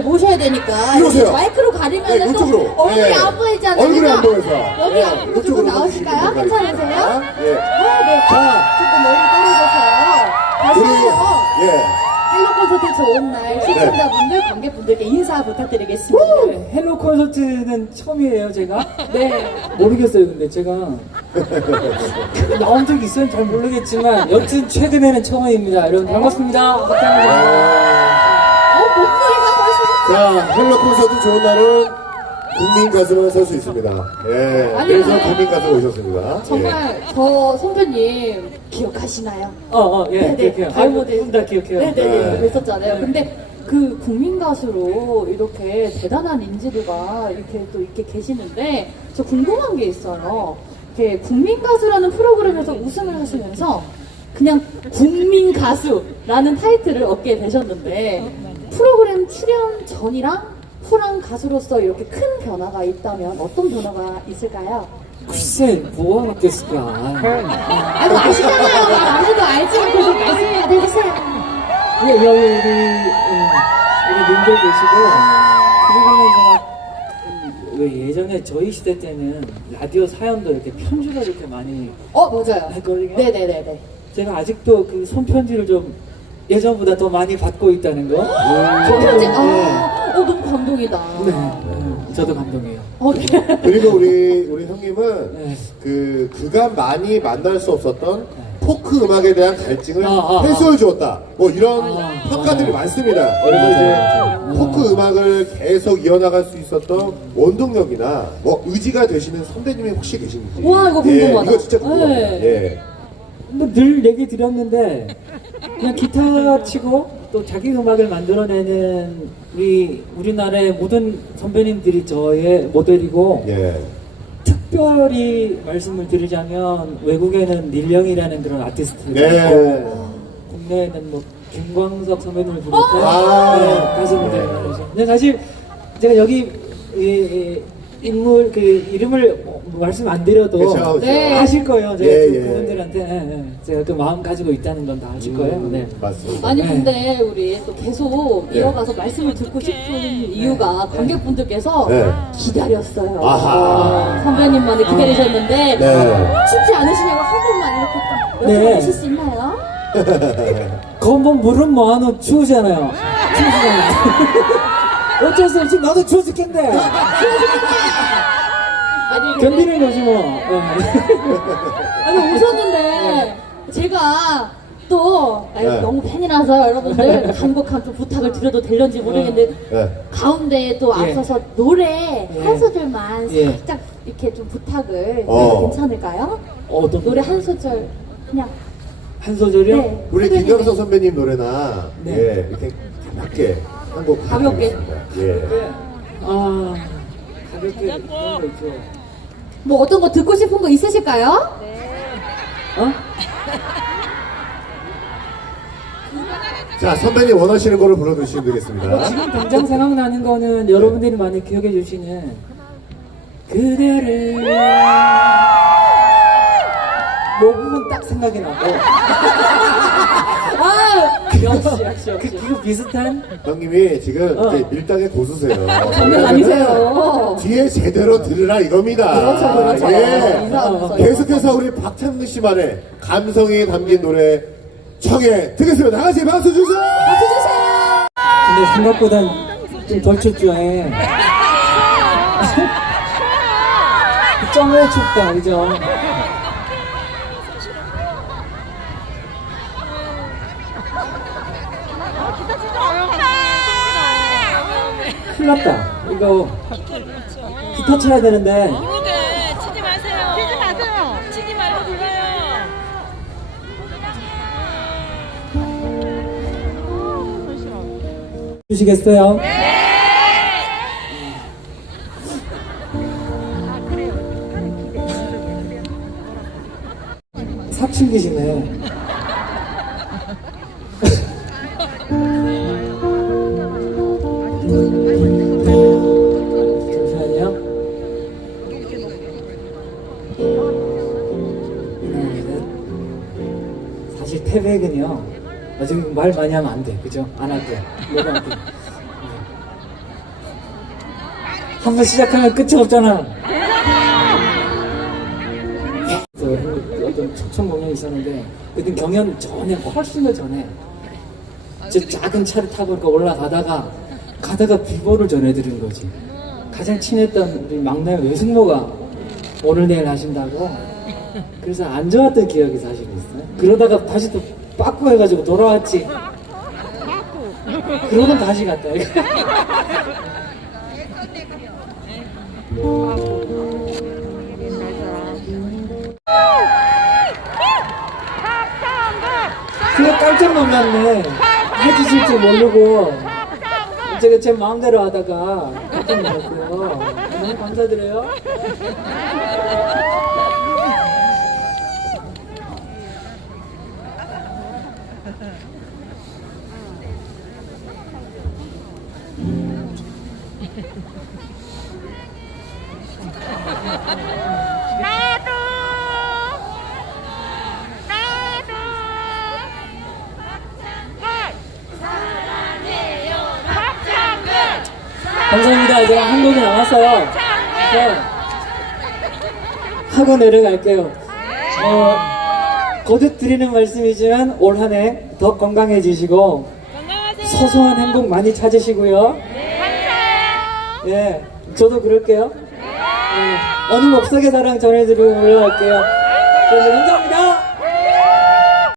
잘 모셔야 되니까. 이렇게 마이크로 가리면 네, 또 이쪽으로. 얼굴이 네. 안 보이잖아요. 얼굴이? 안 보여서. 여기 네, 앞으로 조금 이쪽으로 나오실까요? 괜찮으세요? 예. 아, 네. 자. 조금 멀리 떨어져서 다시 한번 예. 헬로 콘서트 좋은 날 시청자분들, 관객분들께 인사 부탁드리겠습니다. 네, 헬로 콘서트는 처음이에요, 제가. 네. 모르겠어요, 근데 제가. 나온 적 있어요? 잘 모르겠지만, 여튼 최근에는 처음입니다. 여러분, 반갑습니다. 박장입니다. 자, 헬로 콘서트 좋은 날은 국민 가수만 설 수 있습니다. 예. 아니, 그래서 근데 국민 가수가 오셨습니다. 정말 저 선배님 기억하시나요? 어, 어, 예, 네네, 기억해요. 발모델. 다 기억해요. 네네네, 네. 그랬었잖아요. 네. 근데 그 국민 가수로 이렇게 대단한 인지도가 이렇게 또 이렇게 계시는데 저 궁금한 게 있어요. 이렇게 국민 가수라는 프로그램에서 우승을 하시면서 그냥 국민 가수라는 타이틀을 얻게 되셨는데 프로그램 출연 전이랑 후랑 가수로서 이렇게 큰 변화가 있다면 어떤 변화가 있을까요? 글쎄, 뭐가 바뀌었을까. 아, 뭐 아시잖아요. 말안 해도 알지만 계속 말씀을 해주세요. 예, 여기 우리, 음, 우리 님들 계시고, 그리고는 제가, 음, 왜 예전에 저희 시대 때는 라디오 사연도 이렇게 편지가 이렇게 많이 어, 맞아요. 했거든요. 네네네네. 제가 아직도 그 손편지를 좀 예전보다 더 많이 받고 있다는 거. 편지, 네. 아, 어, 너무 감동이다. 네. 네. 저도 감동해요. 어, 네. 그리고 우리, 우리 형님은 네. 그, 그간 많이 만날 수 없었던 포크 음악에 대한 갈증을 아, 아, 아. 해소해 주었다. 뭐 이런 아, 평가들이. 많습니다. 그래서 맞아요. 이제 포크 음악을 계속 이어나갈 수 있었던 원동력이나 뭐 의지가 되시는 선배님이 혹시 계신지. 와, 이거 예, 궁금하다. 이거 진짜 궁금합니다. 네. 예. 뭐늘 얘기 드렸는데 그냥 기타 치고 또 자기 음악을 만들어내는 우리 우리나라의 모든 선배님들이 저의 모델이고 예. 특별히 말씀을 드리자면 외국에는 닐령이라는 그런 아티스트가 네. 있고 국내에는 뭐 김광석 선배님을 비롯해 아. 네, 많으죠. 근데 사실 제가 여기 이, 이 인물 그 이름을 뭐 말씀 안 드려도 그렇죠. 네. 아실 거예요. 제가 예, 그 예. 그분들한테 예, 예. 제가 그 마음 가지고 있다는 건 다 아실 거예요. 네. 맞습니다. 아니, 네. 근데 우리 또 계속 네. 이어가서 말씀을 듣고 싶은 이유가 관객분들께서 네. 기다렸어요. 아하. 선배님만이 기다리셨는데, 네. 춥지 않으시냐고 한 번만 이렇게 딱 네. 여쭤보실 수 있나요? 건번 물은 뭐하노 추우잖아요. 추우잖아요. 어쩔 수 없이 나도 추워 죽겠네. 아니, 견디는 거지 뭐. 예. 아니 오셨는데 제가 또 아니, 네. 너무 팬이라서 여러분들 간곡한 좀 부탁을 드려도 될런지 모르겠는데 네. 가운데 또 예. 앞서서 노래 예. 한 소절만 예. 살짝 이렇게 좀 부탁을 어. 드려도 괜찮을까요? 어떤 노래 한 소절 그냥 한 소절이요? 네. 우리 선배님의 김경서 선배님 노래나 네. 예, 이렇게 가볍게 한곡 가볍게. 예. 네. 아 가볍게 그런 거 있죠. 뭐 어떤 거 듣고 싶은 거 있으실까요? 어? 자, 선배님 원하시는 거를 불러주시면 되겠습니다. 지금 당장 생각나는 거는 여러분들이 많이 기억해 주시는 그대를 요 부분 딱 생각이 나고 아 역시 역시 그, 역시 비슷한 형님이 지금 어. 이제 밀당의 고수세요. 장난 아니세요. 뒤에 제대로 들으라 이겁니다. 그렇죠 그렇죠. 예. 인사하면서 계속해서 우리 박찬근 씨만의 감성이 담긴 노래 청해 듣겠습니다. 다 같이 박수 주세요. 박수 주세요. 근데 생각보단 좀덜 춥죠 예. 짱왜 춥다 그죠? 큰일 났다 이거 기타 쳐야 되는데 모르게 치지 마세요. 치지 마세요. 치지 말고 불러요. 주시겠어요? 사춘기시네. 말 많이 하면 안 돼, 그죠? 안할 돼. 내가 안 돼. 한번 시작하면 끝이 없잖아. 그 어떤 초청 공연이 있었는데 그때 경연 전에 훨씬 더 전에 저 작은 차를 타고 이렇게 올라가다가 가다가 비보를 전해드린 거지. 가장 친했던 우리 막내 외숙모가 오늘 내일 하신다고 그래서 안 좋았던 기억이 사실 있어요. 그러다가 다시 또 빠꾸 해가지고 돌아왔지. 그러고 다시 갔다. 그거 깜짝 놀랐네. 해주실 줄 모르고 제가 제 마음대로 하다가 깜짝 놀랐고요. 너무 감사드려요. 나도 나도 사랑해요 박창근 감사합니다. 제가 한 곡이 남았어요. 네. 하고 내려갈게요. 어, 거듭 드리는 말씀이지만 올 한 해 더 건강해지시고 건강하세요 소소한 행복 많이 찾으시고요. 예, 저도 그럴게요. 예, 어느 목석의 사랑 전해드리고 올라갈게요. 그런데